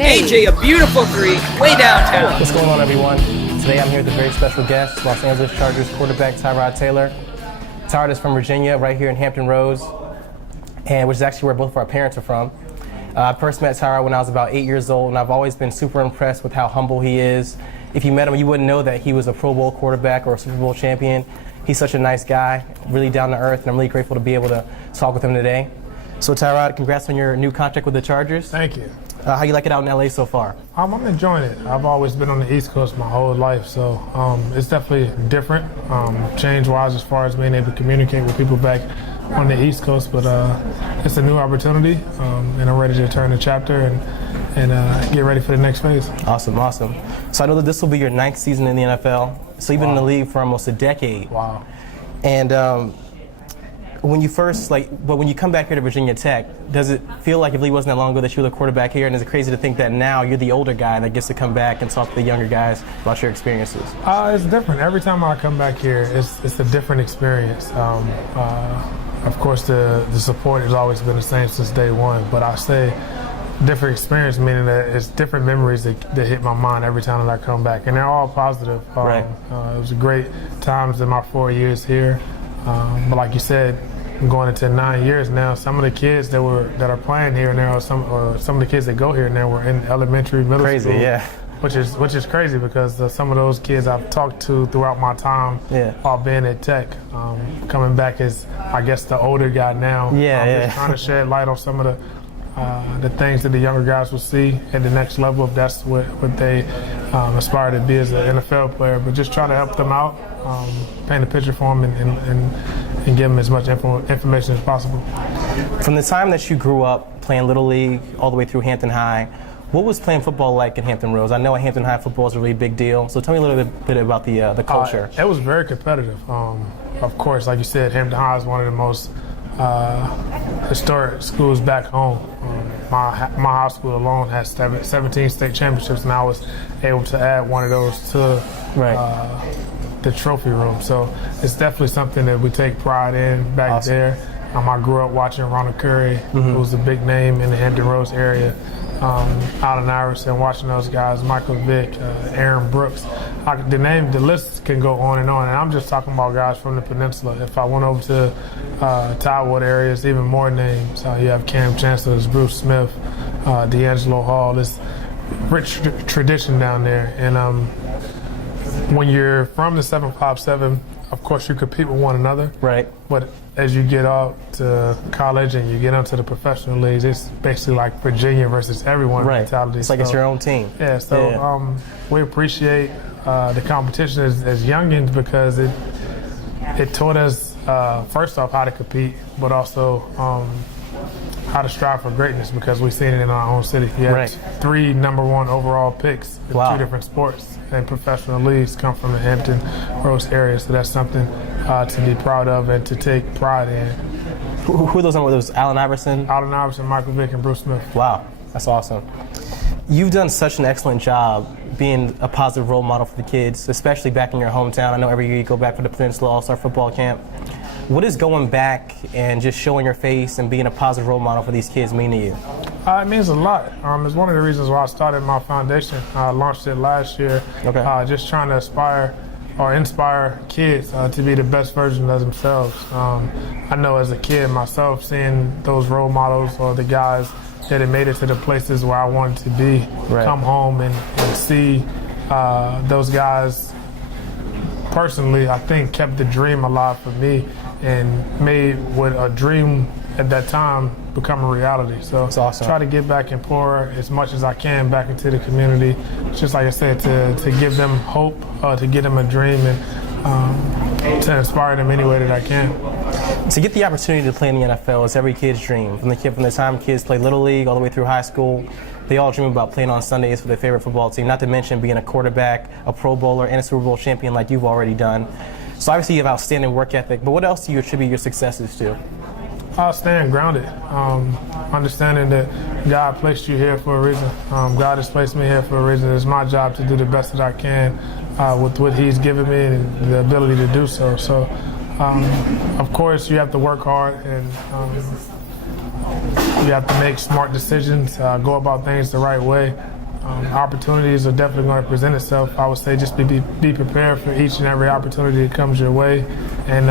AJ, a beautiful three, way downtown. What's going on, everyone? Today I'm here with a very special guest, Los Angeles Chargers quarterback Tyrod Taylor. Tyrod is from Virginia, right here in Hampton Roads, and which is actually where both of our parents are from. I first met Tyrod when I was about 8 years old, and I've always been super impressed with how humble he is. If you met him, you wouldn't know that he was a Pro Bowl quarterback or a Super Bowl champion. He's such a nice guy, really down to earth, and I'm really grateful to be able to talk with him today. So Tyrod, congrats on your new contract with the Chargers. Thank you. How you like it out in LA so far? I'm enjoying it. I've always been on the East Coast my whole life, so it's definitely different, change-wise as far as being able to communicate with people back on the East Coast. But it's a new opportunity, and I'm ready to turn the chapter and get ready for the next phase. Awesome, awesome. So I know that this will be your 9th season in the NFL. So you've been in the league for almost a decade. Wow. And when you when you come back here to Virginia Tech, does it feel like it really wasn't that long ago that you were the quarterback here? And is it crazy to think that now you're the older guy that gets to come back and talk to the younger guys about your experiences? It's different. Every time I come back here, it's a different experience. Of course, the support has always been the same since day one, but I say different experience, meaning that it's different memories that hit my mind every time that I come back, and they're all positive. Right. It was great times in my 4 years here, but like you said, I'm going into 9 years now. Some of the kids that are playing here now, or some of the kids that go here now were in elementary, middle school. Crazy, yeah. Which is crazy because some of those kids I've talked to throughout my time, all being at Tech, coming back as I guess the older guy now. Just trying to shed light on some of the things that the younger guys will see at the next level if that's what they aspire to be as an NFL player. But just trying to help them out, paint a picture for them, and give them as much information as possible. From the time that you grew up playing Little League all the way through Hampton High, what was playing football like in Hampton Roads? I know at Hampton High football is a really big deal, so tell me a little bit about the culture. It was very competitive. Of course, like you said, Hampton High is one of the most historic schools back home. My high school alone has 17 state championships, and I was able to add one of those to the trophy room. So it's definitely something that we take pride in back there. I grew up watching Ronald Curry, who was a big name in the Hampton Roads area. Allen Iverson, watching those guys, Michael Vick, Aaron Brooks. The list can go on, and I'm just talking about guys from the peninsula. If I went over to Tyrod areas, even more names. You have Cam Chancellor, Bruce Smith, D'Angelo Hall. It's rich tradition down there. And when you're from the 757, of course you compete with one another. Right. But as you get out to college and you get into the professional leagues, it's basically like Virginia versus everyone mentality. It's like it's your own team. Yeah, so we appreciate the competition as youngins because it taught us, first off, how to compete, but also how to strive for greatness because we've seen it in our own city. You have 3 #1 overall picks in 2 different sports, and professional leagues come from the Hampton Roads area, so that's something to be proud of and to take pride in. Who are those? Were those Allen Iverson? Allen Iverson, Michael Vick, and Bruce Smith. Wow, that's awesome. You've done such an excellent job being a positive role model for the kids, especially back in your hometown. I know every year you go back for the Peninsula All-Star Football Camp. What does going back and just showing your face and being a positive role model for these kids mean to you? It means a lot. It's one of the reasons why I started my foundation. I launched it last year, just trying to inspire kids to be the best version of themselves. I know as a kid myself, seeing those role models or the guys that had made it to the places where I wanted to be, come home and see those guys personally, I think kept the dream alive for me and made what a dream at that time become a reality. So try to get back and pour as much as I can back into the community. Just like I said, to give them hope, to give them a dream, and to inspire them any way that I can. To get the opportunity to play in the NFL is every kid's dream. From the time kids play Little League all the way through high school, they all dream about playing on Sundays for their favorite football team, not to mention being a quarterback, a Pro Bowler, and a Super Bowl champion like you've already done. So obviously you have outstanding work ethic, but what else do you attribute your successes to? Staying grounded, understanding that God placed you here for a reason. God has placed me here for a reason. It's my job to do the best that I can with what He's given me and the ability to do so. So, of course, you have to work hard and You have to make smart decisions, go about things the right way. Opportunities are definitely going to present itself. I would say just be prepared for each and every opportunity that comes your way, and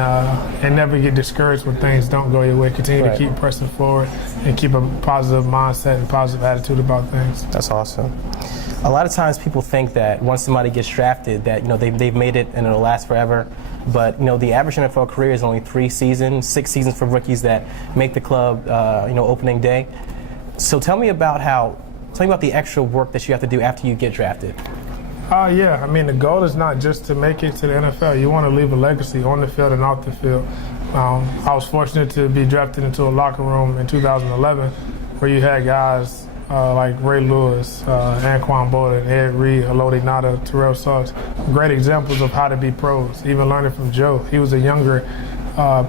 never get discouraged when things don't go your way. Continue to keep pressing forward and keep a positive mindset and positive attitude about things. That's awesome. A lot of times people think that once somebody gets drafted that they've made it and it'll last forever. But the average NFL career is only 3 seasons, 6 seasons for rookies that make the club opening day. So tell me about the extra work that you have to do after you get drafted. Yeah, I mean, the goal is not just to make it to the NFL. You want to leave a legacy on the field and off the field. I was fortunate to be drafted into a locker room in 2011 where you had guys like Ray Lewis, Anquan Bolden, Ed Reed, Elodie Nada, Terrell Suggs. Great examples of how to be pros, even learning from Joe. He was a younger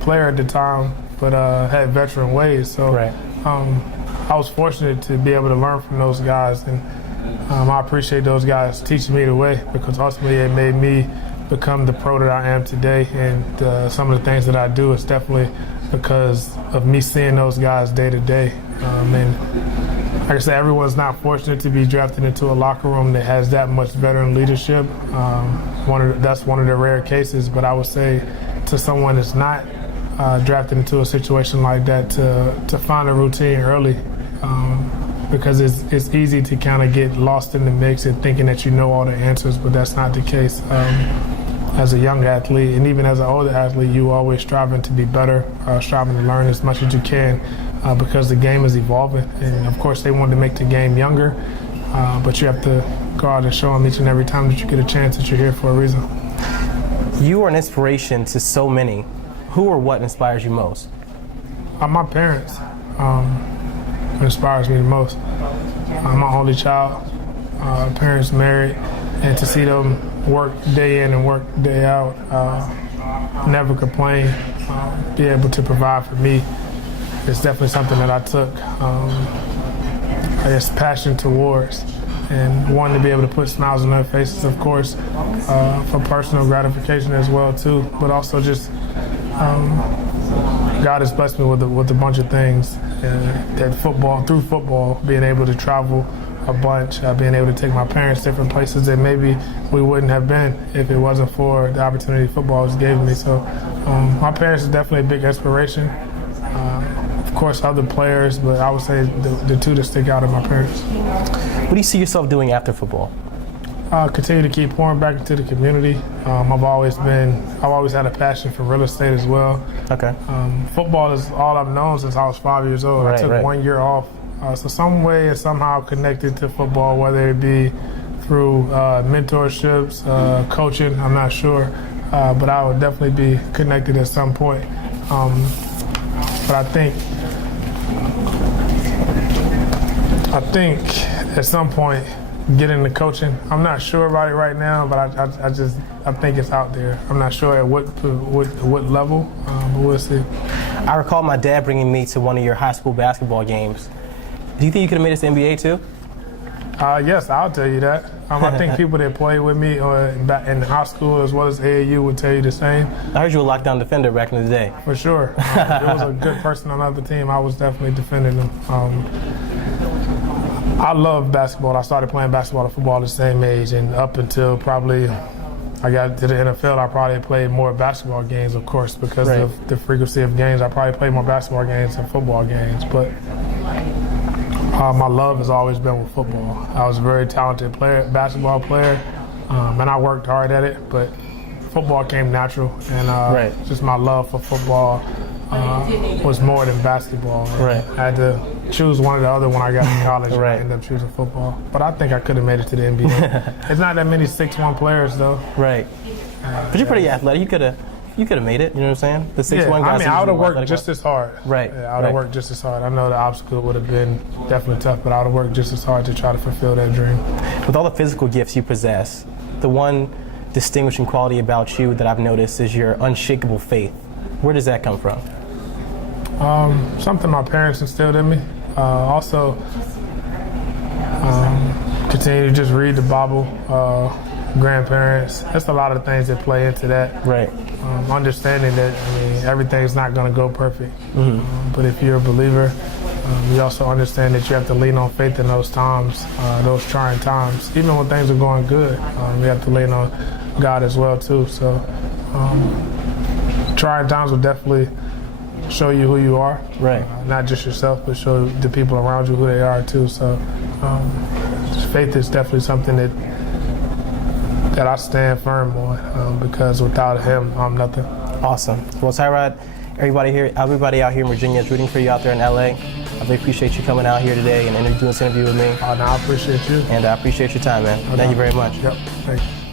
player at the time, but had veteran ways. So I was fortunate to be able to learn from those guys, and I appreciate those guys teaching me the way, because ultimately it made me become the pro that I am today. And some of the things that I do is definitely because of me seeing those guys day to day. And like I said, everyone's not fortunate to be drafted into a locker room that has that much veteran leadership. That's one of the rare cases, but I would say to someone that's not drafted into a situation like that to find a routine early, because it's easy to kind of get lost in the mix and thinking that you know all the answers, but that's not the case. As a young athlete and even as an older athlete, you always striving to be better, striving to learn as much as you can, because the game is evolving. And of course they want to make the game younger, but you have to go out and show them each and every time that you get a chance that you're here for a reason. You are an inspiration to so many. Who or what inspires you most? My parents inspires me the most. I'm my only child, parents married, and to see them work day in and work day out, never complain, be able to provide for me, it's definitely something that I took, passion towards, and wanting to be able to put smiles on their faces, of course, for personal gratification as well too, but also just God has blessed me with a bunch of things that through football, being able to travel a bunch, being able to take my parents different places that maybe we wouldn't have been if it wasn't for the opportunity football has given me. So my parents are definitely a big inspiration. Of course, other players, but I would say the two that stick out are my parents. What do you see yourself doing after football? Continue to keep pouring back into the community. I've always had a passion for real estate as well. Okay. Football is all I've known since I was 5 years old. I took 1 year off. So some way is somehow connected to football, whether it be through mentorships, coaching, I'm not sure. But I would definitely be connected at some point. But I think at some point, get into coaching. I'm not sure about it right now, but I think it's out there. I'm not sure at what level, but we'll see. I recall my dad bringing me to one of your high school basketball games. Do you think you could have made it to the NBA too? Yes, I'll tell you that. I think people that play with me in high school as well as AAU would tell you the same. I heard you were a lockdown defender back in the day. For sure. There was a good person on the other team. I was definitely defending them. I love basketball. I started playing basketball and football at the same age, and up until probably I got to the NFL, I probably played more basketball games, of course, because of the frequency of games. I probably played more basketball games than football games, but my love has always been with football. I was a very talented basketball player, and I worked hard at it, but football came natural, and just my love for football was more than basketball. I had to choose one or the other when I got to college, and I ended up choosing football. But I think I could have made it to the NBA. It's not that many 6'1" players, though. Right. But you're pretty athletic. You could have made it. You know what I'm saying? The 6'1" guys. I would have worked just as hard. Right. I would have worked just as hard. I know the obstacle would have been definitely tough, but I would have worked just as hard to try to fulfill that dream. With all the physical gifts you possess, the one distinguishing quality about you that I've noticed is your unshakable faith. Where does that come from? Something my parents instilled in me. Also, continue to just read the Bible, grandparents. There's a lot of things that play into that. Right. Understanding that everything's not going to go perfect. But if you're a believer, You also understand that you have to lean on faith in those times, those trying times. Even when things are going good, you have to lean on God as well too. So trying times will definitely show you who you are, right? Not just yourself, but show the people around you who they are too. So faith is definitely something that I stand firm on, because without Him, I'm nothing. Awesome. Well, Tyrod, everybody out here in Virginia is rooting for you out there in LA. I really appreciate you coming out here today and doing this interview with me. No, I appreciate you. And I appreciate your time, man. Thank you very much. Yep. Thank you.